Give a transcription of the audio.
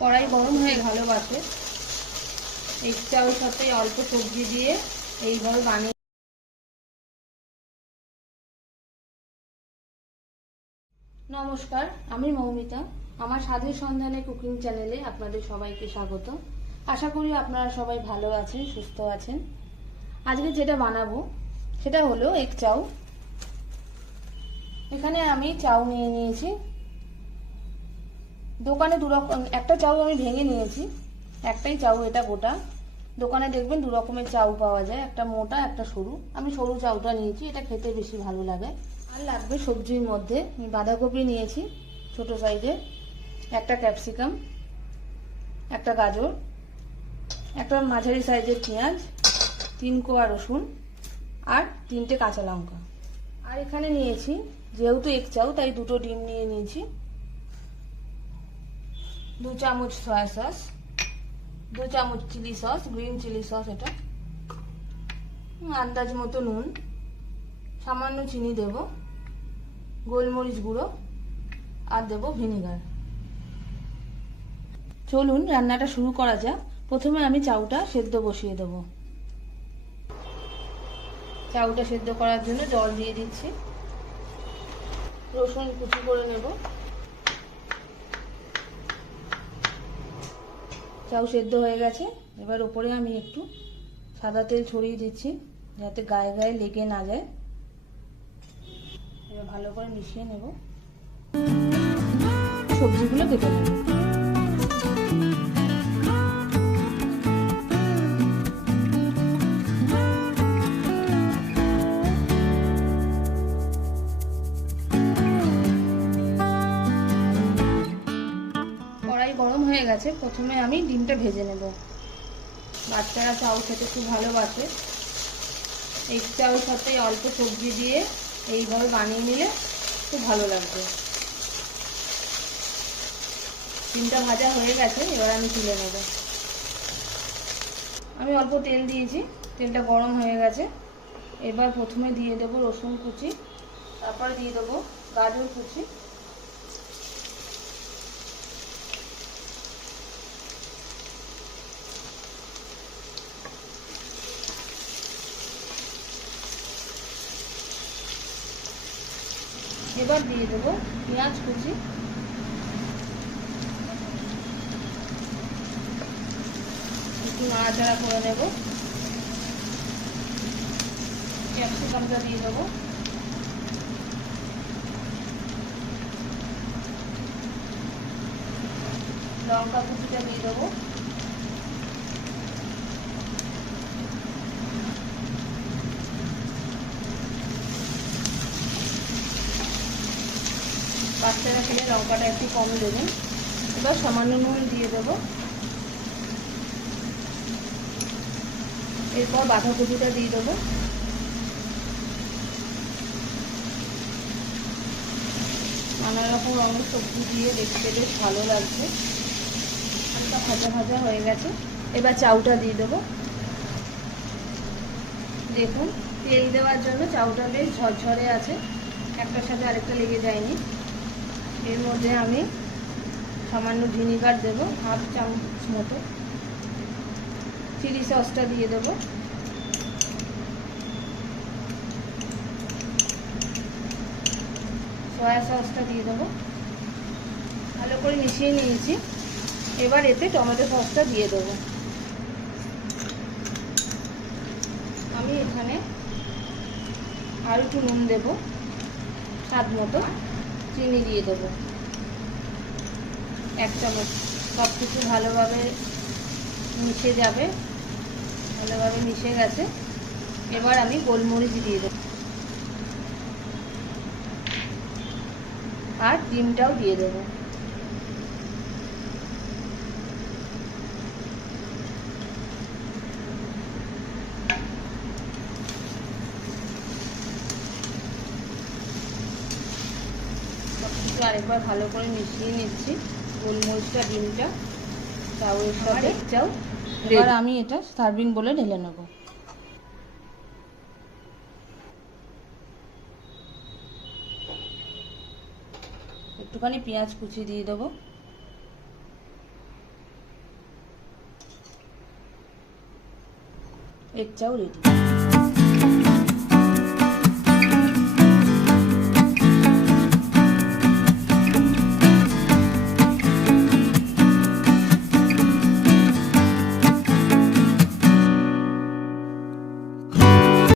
কড়াই গরম হয়ে ভালোবাসে। এই চাউর সাথে অল্প সবজি দিয়ে এইভাবে বানিয়ে নমস্কার, আমি মৌমিতা। আমার স্বাদের সন্ধানে কুকিং চ্যানেলে আপনাদের সবাইকে স্বাগত। আশা করি আপনারা সবাই ভালো আছেন, সুস্থ আছেন। আজকে যেটা বানাবো, সেটা হলো এক চাউ। এখানে আমি চাউ নিয়ে নিয়েছি। দোকানে দু রকম, একটা চাউ আমি ভেঙে নিয়েছি, একটাই চাউ, এটা গোটা। দোকানে দেখবেন দু রকমের চাউ পাওয়া যায়, একটা মোটা, একটা সরু। আমি সরু চাউটা নিয়েছি, এটা খেতে বেশি ভালো লাগে। আর লাগবে সবজির মধ্যে, আমি বাঁধাকপি নিয়েছি, ছোট সাইজে একটা ক্যাপসিকাম, একটা গাজর, একটা মাঝারি সাইজের পেঁয়াজ, তিন কোয়া রসুন, আর তিনটে কাঁচা লঙ্কা। আর এখানে নিয়েছি, যেহেতু এক চাউ, তাই দুটো ডিম নিয়ে নিয়েছি। দু চামচ সয়া সস দু চামচ chilli sauce green chilli sauce এটা। আন্দাজ মতো নুন। সামান্য চিনি দেব, গোলমরিচ গুঁড়ো, আর দেব ভিনিগার চলুন, রান্নাটা শুরু করা যাক। প্রথমে আমি চাউটা সেদ্ধ বসিয়ে দেব। চাউটা সেদ্ধ করার জন্য জল দিয়ে দিচ্ছি। রসুন কুচি করে নেব। চাউ সেদ্ধ হয়ে গেছে। এবার ওপরে আমি একটু সাদা তেল ছড়িয়ে দিচ্ছি, যাতে গায়ে গায়ে লেগে না যায়। এবার ভালো করে মিশিয়ে নেব। সবজিগুলো কেটে নেব। হয়ে গেছে, প্রথমে আমি ডিমটা ভেজে নেব। বাচ্চারা চাউ খেতে খুব ভালোবাসে। এই চাউর সাথে অল্প সবজি দিয়ে এইভাবে বানিয়ে নিলে খুব ভালো লাগবে। ডিমটা ভাজা হয়ে গেছে, এবার আমি তুলে নেব। আমি অল্প তেল দিয়েছি, তেলটা গরম হয়ে গেছে। এবার প্রথমে দিয়ে দেবো রসুন কুচি, তারপরে দিয়ে দেবো গাজর কুচি। এবার দিয়ে দেবো পেঁয়াজ কুচি। একটু নাড়াচাড়া করে নেব। ক্যাপসিকামটা দিয়ে দেবো। লঙ্কা কুচিটা দিয়ে দেবো। বাচ্চারা খেলে লঙ্কাটা একটু কম দেবেন এবার সামান্য নুন দিয়ে দেবো। এরপর বাঁধাকপিটা দিয়ে দেবো। নানা রকম রঙের সবজি দিয়ে দেখতে বেশ ভালো লাগছে। হালকা ভাজা ভাজা হয়ে গেছে। এবার চাউটা দিয়ে দেবো। দেখুন, তেল দেওয়ার জন্য চাউটা বেশ ঝরঝরে আছে। একটার সাথে আরেকটা লেগে যায়নি। এর মধ্যে আমি সামান্য ভিনিগার দেব, হাফ চামচ মতো। চিলি সসটা দিয়ে দেব। সয়া সসটা দিয়ে দেবো। ভালো করে মিশিয়ে নিয়েছি। এবার এতে টমেটো সসটা দিয়ে দেবো। আমি এখানে আর একটু নুন দেবো, স্বাদ মতো। চিনি দিয়ে দেবো। এক চামচ সব কিছু ভালোভাবে মিশে যাবে। ভালোভাবে মিশে গেছে। এবার আমি গোলমরিচ দিয়ে দেব। আর ডিমটাও দিয়ে দেবো। একটু আরেকবার ভালো করে মিশিয়ে নিচ্ছি। গোলমরিচটা ডিমটা চাউলের সাথে। চাও এবার আমি এটা সার্ভিং বলে ঢেলে নেব। একটুখানি পেঁয়াজ কুচি দিয়ে দেবো। এক চাউ রেডি।